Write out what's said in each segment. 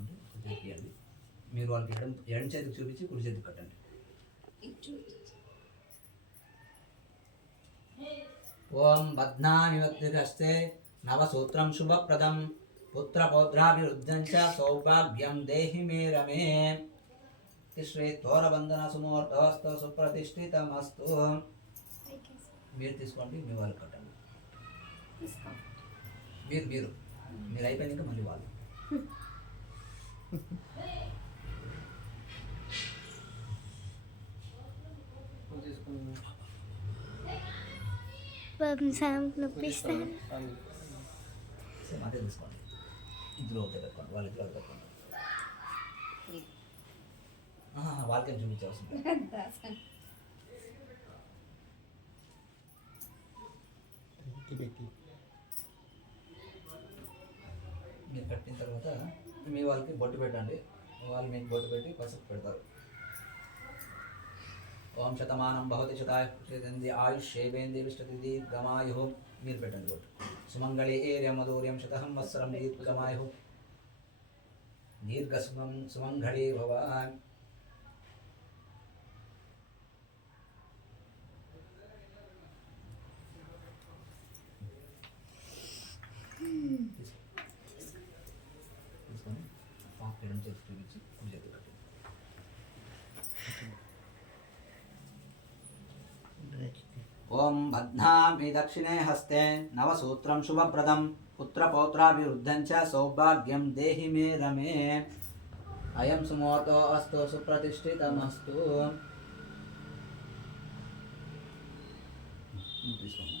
తీసుకోండి కుడి చేతికి ఇవ్వండి మీరు వాళ్ళకి ఎడం ఎడం చేతికి చూపించి కుడి చేతికి కట్టండి ఓం బధ్నామివద్ధిరస్తే నవసూత్రం శుభప్రదం. పుత్రపౌత్రాభివృద్ధం చ సౌభాగ్యం దేహి మే రమే. శ్రీ తోరబంధన సుమూర్తవస్తు సుప్రతిష్ఠితమస్తు. మీరు తీసుకోండి మీ వాళ్ళు కట్టండి. మీరు మీరు. మీరు అయిపోయినాక మళ్ళీ వాళ్ళు. వంశం నొప్పిస్తాను అదే తీసుకోండి ఇందులో ఒకటే పెట్టుకోండి వాళ్ళ ఇద్దరు పెట్టుకోండి ఆహా, వాళ్ళకేం చూపించవలసింది మీరు కట్టిన తర్వాత మీ వాళ్ళకి బొట్టు పెట్టండి. వాళ్ళు మీకు బొట్టు పెట్టి పసుపు పెడతారు. ఓం శతమానం భవతి శతాయుషేంది ఆయుష్ శేవేంది విష్టతి దీర్ఘమాయు. మీరు పెట్టండి బొట్టు. సుమంగళి ఏర్యం మధుర్యం శతహం వత్సరం దీర్ఘమాయు దీర్ఘ సుమం సుమంగళి భవాన్ పాప ఎడం చేతి చూపించి కుడి చేతి కట్టండి ఓం బధ్నామి దక్షిణే హస్తే నవసూత్రం శుభప్రదం పుత్రపౌత్రాభివృద్ధం చ సౌభాగ్యం దేహి మే రమే అయం సుమోతో అస్తు సుప్రతిష్ఠితమస్తు నువ్వు తీసుకోమ్మా.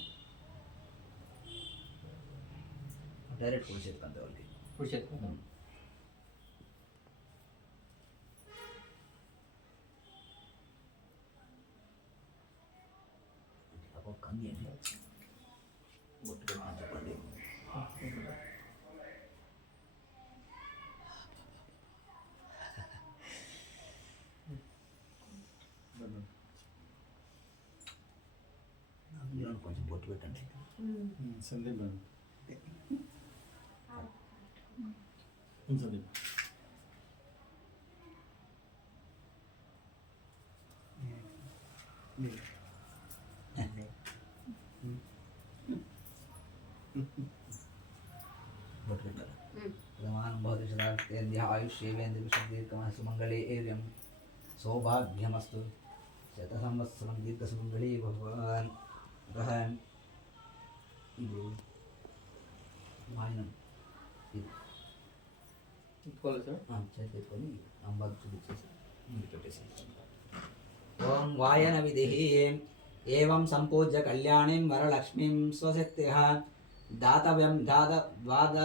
కొంచెం బొట్టు పెట్టండి సందీప్ సందీప్ బొట్టు పెట్టారు ప్రమాణం భవతి శతాబ్దేంద్య ఆయుష్యేవేంద్ర విశుద్ధీర్ఘమ సుమంగళే ఏర్యం సౌభాగ్యమస్తు శత సంవత్సరం దీర్ఘ సుమంగళీ భగవాన్ గ్రహన్ ఇది మాయనం ఇది ఒప్పుకోవాలి సార్ ఆ, చేతి పెట్టుకొని అమ్మకి చూపించేసి ముందు పెట్టేసి ఓం వాయన విధి ఏం సంపూజ్య కళ్యాణిం వరలక్ష్మీం స్వశక్తి దాతవ్యం దాద ద్వాద